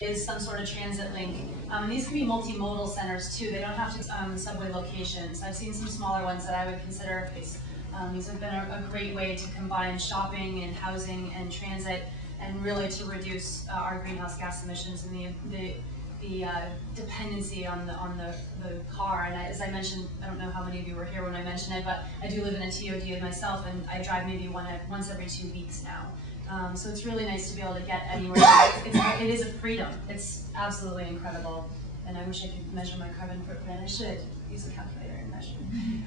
is some sort of transit link. And these can be multimodal centers too. They don't have to subway locations. I've seen some smaller ones that I would consider. These have been a great way to combine shopping and housing and transit, and really to reduce our greenhouse gas emissions and the dependency on the car. And as I mentioned, I don't know how many of you were here when I mentioned it, but I do live in a TOD myself, and I drive maybe once every 2 weeks now. So it's really nice to be able to get anywhere. It is a freedom. It's absolutely incredible. And I wish I could measure my carbon footprint. I should use a calculator and measure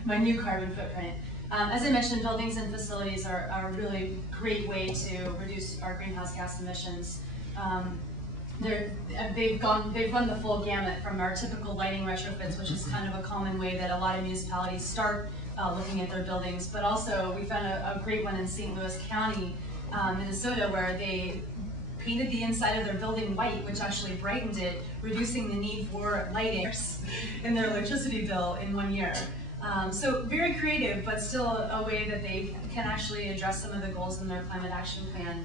my new carbon footprint. As I mentioned, buildings and facilities are a really great way to reduce our greenhouse gas emissions. They've run the full gamut from our typical lighting retrofits, which is kind of a common way that a lot of municipalities start looking at their buildings, but also we found a great one in St. Louis County, Minnesota, where they painted the inside of their building white, which actually brightened it, reducing the need for lighting in their electricity bill in 1 year. So very creative, but still a way that they can actually address some of the goals in their climate action plan.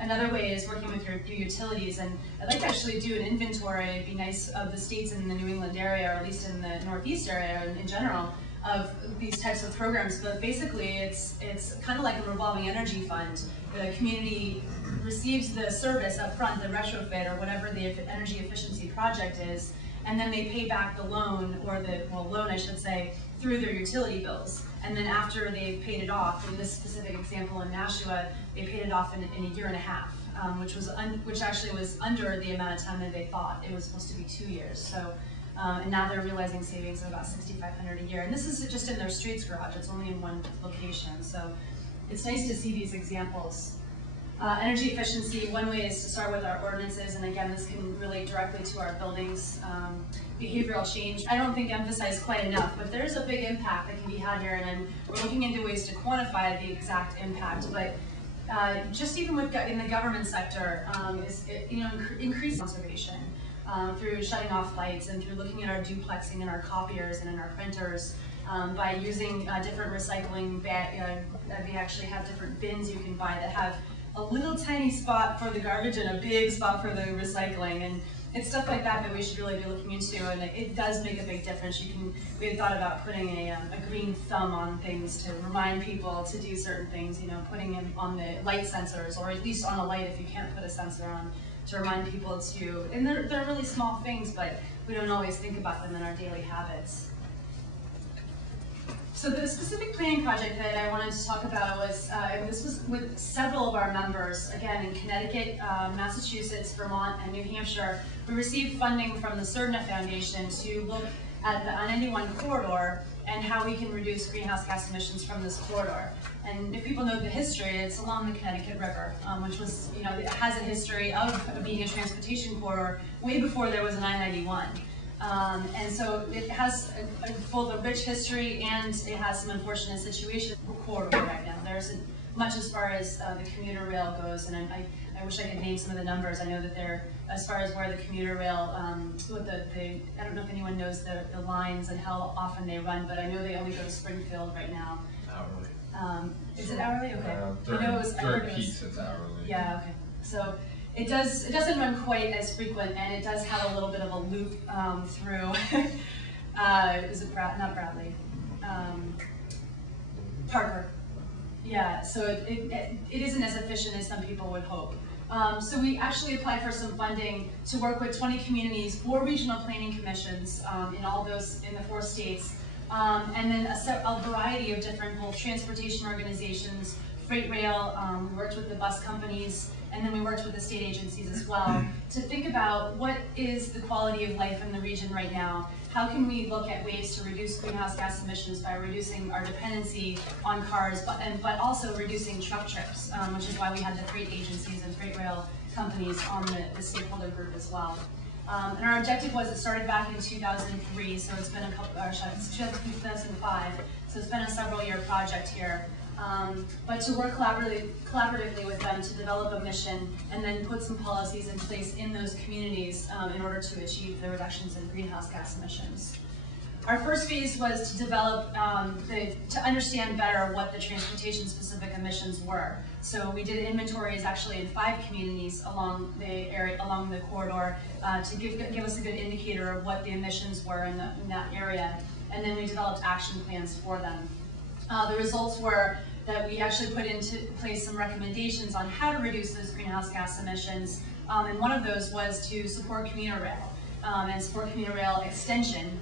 Another way is working with your utilities, and I'd like to actually do an inventory, it'd be nice, of the states in the New England area, or at least in the Northeast area in general, of these types of programs. But basically it's kind of like a revolving energy fund. The community receives the service up front, the retrofit or whatever the energy efficiency project is, and then they pay back the loan, or loan I should say, through their utility bills. And then after they've paid it off, in this specific example in Nashua, they paid it off in 1.5 years, which actually was under the amount of time that they thought. It was supposed to be 2 years. So, and now they're realizing savings of about $6,500 a year. And this is just in their streets garage. It's only in one location. So it's nice to see these examples. Energy efficiency, one way is to start with our ordinances, and again, this can relate directly to our buildings. Behavioral change, I don't think emphasized quite enough, but there's a big impact that can be had here, and we're looking into ways to quantify the exact impact. But just even in the government sector, increase conservation through shutting off lights and through looking at our duplexing and our copiers and in our printers. By using different recycling, we actually have different bins you can buy that have a little tiny spot for the garbage and a big spot for the recycling, and it's stuff like that that we should really be looking into, and it does make a big difference. We had thought about putting a green thumb on things to remind people to do certain things, putting them on the light sensors, or at least on a light if you can't put a sensor on, to remind people to, and they're really small things, but we don't always think about them in our daily habits. So the specific planning project that I wanted to talk about was, this was with several of our members, again in Connecticut, Massachusetts, Vermont, and New Hampshire. We received funding from the Surdna Foundation to look at the I-91 corridor and how we can reduce greenhouse gas emissions from this corridor. And if people know the history, it's along the Connecticut River, which was, it has a history of being a transportation corridor way before there was an I-91. And so it has both a rich history and it has some unfortunate situations corridor right now. There isn't much as far as the commuter rail goes, and I wish I could name some of the numbers. I know that as far as where the commuter rail, I don't know if anyone knows the lines and how often they run, but I know they only go to Springfield right now. Hourly. Is it hourly? Okay. During peaks, it's hourly. Yeah, okay. So it doesn't run quite as frequent, and it does have a little bit of a loop through, is it not Bradley? Parker. Yeah, so it isn't as efficient as some people would hope. So we actually applied for some funding to work with 20 communities, 4 regional planning commissions in the 4 states, and then a variety of different both transportation organizations, freight rail, we worked with the bus companies, and then we worked with the state agencies as well to think about what is the quality of life in the region right now. How can we look at ways to reduce greenhouse gas emissions by reducing our dependency on cars, but also reducing truck trips, which is why we had the freight agencies and freight rail companies on the stakeholder group as well. And our objective was, it started back in 2003, so it's been 2005, so it's been a several-year project here. But to work collaboratively with them to develop a mission and then put some policies in place in those communities in order to achieve the reductions in greenhouse gas emissions. Our first phase was to develop, to understand better what the transportation-specific emissions were. So we did inventories actually in 5 communities along the area, along the corridor, to give us a good indicator of what the emissions were in that area. And then we developed action plans for them. The results were that we actually put into place some recommendations on how to reduce those greenhouse gas emissions. And one of those was to support commuter rail. And support commuter rail extension,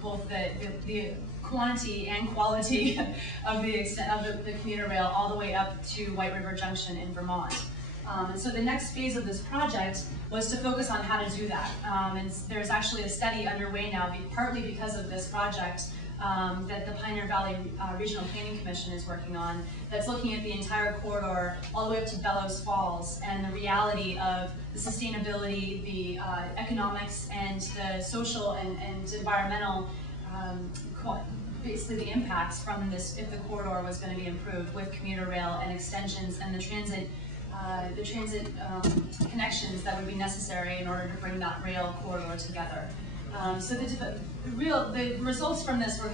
both the quantity and quality of the commuter rail all the way up to White River Junction in Vermont. And so the next phase of this project was to focus on how to do that. And there's actually a study underway now, partly because of this project, that the Pioneer Valley Regional Planning Commission is working on, that's looking at the entire corridor all the way up to Bellows Falls and the reality of the sustainability, the economics, and the social and environmental, basically the impacts from this if the corridor was going to be improved with commuter rail and extensions and the transit connections that would be necessary in order to bring that rail corridor together. So the results from this were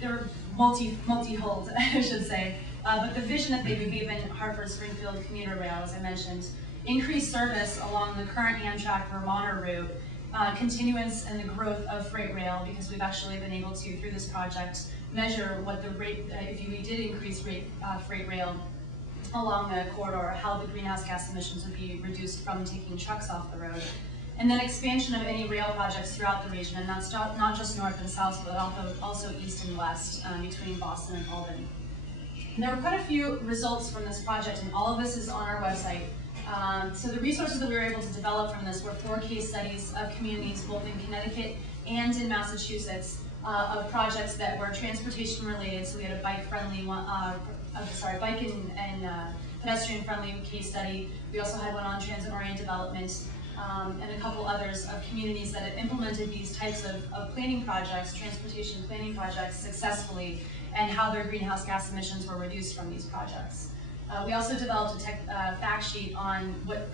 they were multi-fold, I should say. But the vision that they've given Hartford-Springfield commuter rail, as I mentioned, increased service along the current Amtrak Vermonter route, continuance and the growth of freight rail, because we've actually been able to, through this project, measure what the rate, if we did increase freight rail along the corridor, how the greenhouse gas emissions would be reduced from taking trucks off the road. And then expansion of any rail projects throughout the region, and that's not just north and south, but also east and west, between Boston and Albany. And there were quite a few results from this project, and all of this is on our website. So the resources that we were able to develop from this were 4 case studies of communities both in Connecticut and in Massachusetts, of projects that were transportation related. So we had a bike-friendly one, bike and pedestrian-friendly case study. We also had one on transit-oriented development, and a couple others of communities that had implemented these types of planning projects, transportation planning projects successfully, and how their greenhouse gas emissions were reduced from these projects. We also developed a fact sheet on what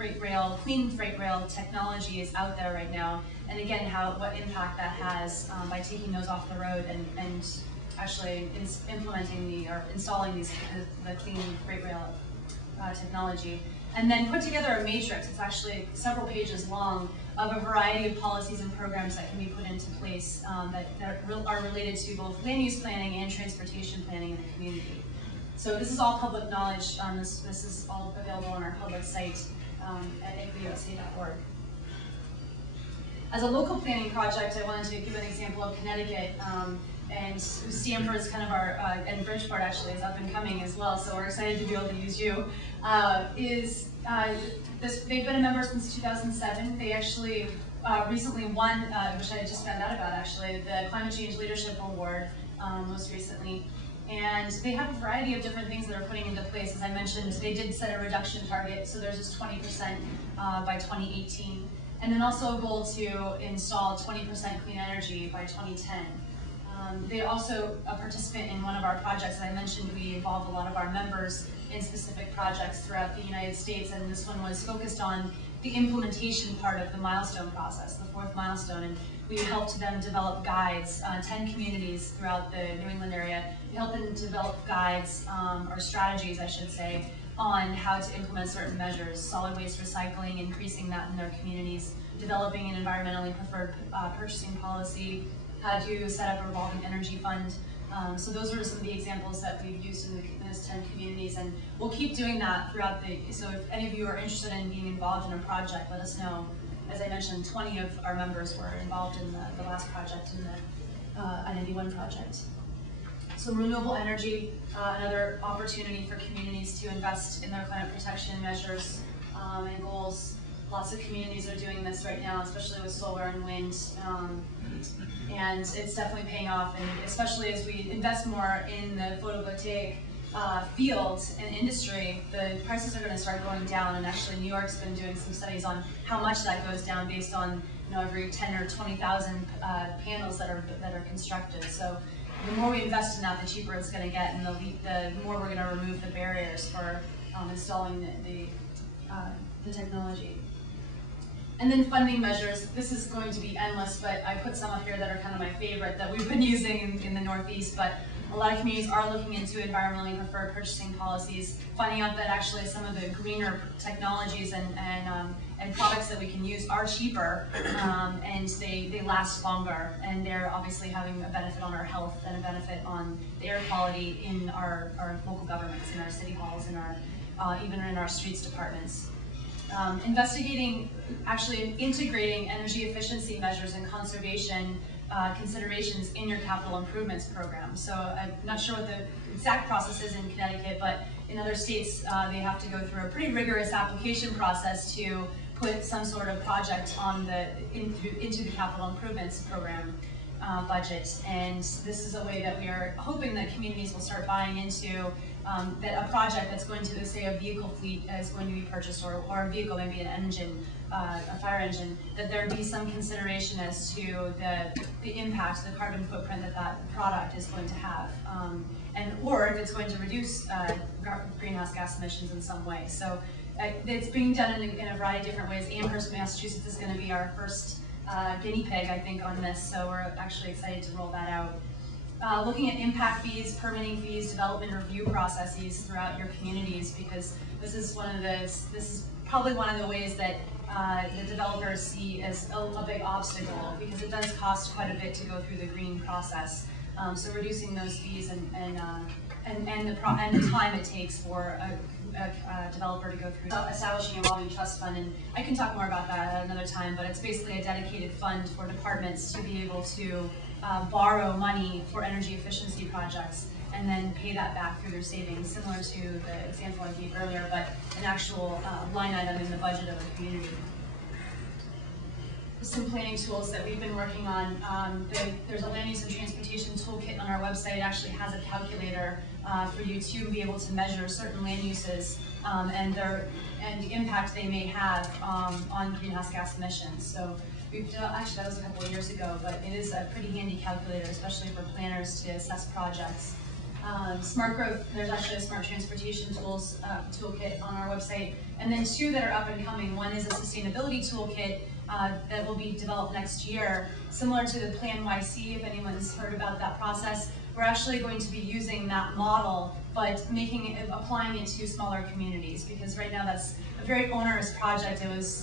clean freight rail technology is out there right now, and again, what impact that has by taking those off the road and actually implementing or installing the clean freight rail technology. And then put together a matrix, it's actually several pages long, of a variety of policies and programs that can be put into place that are related to both land use planning and transportation planning in the community. So this is all public knowledge. This is all available on our public site at equiusa.org. As a local planning project, I wanted to give an example of Connecticut. And Stamford is kind of our, and Bridgeport actually is up and coming as well, so we're excited to be able to use you. They've been a member since 2007. They actually recently won, which I just found out about actually, the Climate Change Leadership Award most recently. And they have a variety of different things that they're putting into place. As I mentioned, they did set a reduction target, so there's just 20% by 2018. And then also a goal to install 20% clean energy by 2010. They're also a participant in one of our projects. As I mentioned, we involve a lot of our members in specific projects throughout the United States, and this one was focused on the implementation part of the milestone process, the 4th milestone. And we helped them develop guides, 10 communities throughout the New England area. We helped them develop guides, or strategies, I should say, on how to implement certain measures, solid waste recycling, increasing that in their communities, developing an environmentally preferred purchasing policy, how to set up a revolving energy fund. So those are some of the examples that we've used in those 10 communities, and we'll keep doing that throughout so if any of you are interested in being involved in a project, let us know. As I mentioned, 20 of our members were involved in the last project, in the I-91 project. So renewable energy, another opportunity for communities to invest in their climate protection measures and goals. Lots of communities are doing this right now, especially with solar and wind, and it's definitely paying off, and especially as we invest more in the photovoltaic field and industry, the prices are going to start going down, and actually New York's been doing some studies on how much that goes down based on every 10 or 20,000 panels that are constructed. So the more we invest in that, the cheaper it's going to get, and the more we're going to remove the barriers for installing the technology. And then funding measures, this is going to be endless, but I put some up here that are kind of my favorite that we've been using in the Northeast, but a lot of communities are looking into environmentally preferred purchasing policies, finding out that actually some of the greener technologies and products that we can use are cheaper, and they last longer, and they're obviously having a benefit on our health and a benefit on the air quality in our local governments, in our city halls, in our even in our streets departments. Investigating, actually integrating energy efficiency measures and conservation considerations in your capital improvements program. So I'm not sure what the exact process is in Connecticut, but in other states they have to go through a pretty rigorous application process to put some sort of project on into the capital improvements program budget. And this is a way that we are hoping that communities will start buying into that a project that's going to, say, a vehicle fleet is going to be purchased, or a vehicle, maybe an engine, a fire engine, that there be some consideration as to the impact, the carbon footprint that product is going to have, or if it's going to reduce greenhouse gas emissions in some way. So it's being done in a variety of different ways. Amherst, Massachusetts is going to be our first guinea pig, I think, on this, so we're actually excited to roll that out. Looking at impact fees, permitting fees, development review processes throughout your communities, because this is probably one of the ways that the developers see as a big obstacle, because it does cost quite a bit to go through the green process. So reducing those fees and the time it takes for a developer to go through establishing a revolving trust fund, and I can talk more about that at another time, but it's basically a dedicated fund for departments to be able to borrow money for energy efficiency projects and then pay that back through their savings, similar to the example I gave earlier, but an actual line item in the budget of the community. Some planning tools that we've been working on. There's a land use and transportation toolkit on our website. It actually has a calculator for you to be able to measure certain land uses and the impact they may have on greenhouse gas emissions. So we've done, actually that was a couple of years ago, but it is a pretty handy calculator, especially for planners to assess projects. Smart growth, there's actually a smart transportation tools toolkit on our website, and then two that are up and coming. One is a sustainability toolkit that will be developed next year, similar to the Plan YC, if anyone's heard about that process. We're actually going to be using that model, but applying it to smaller communities, because right now that's a very onerous project. It was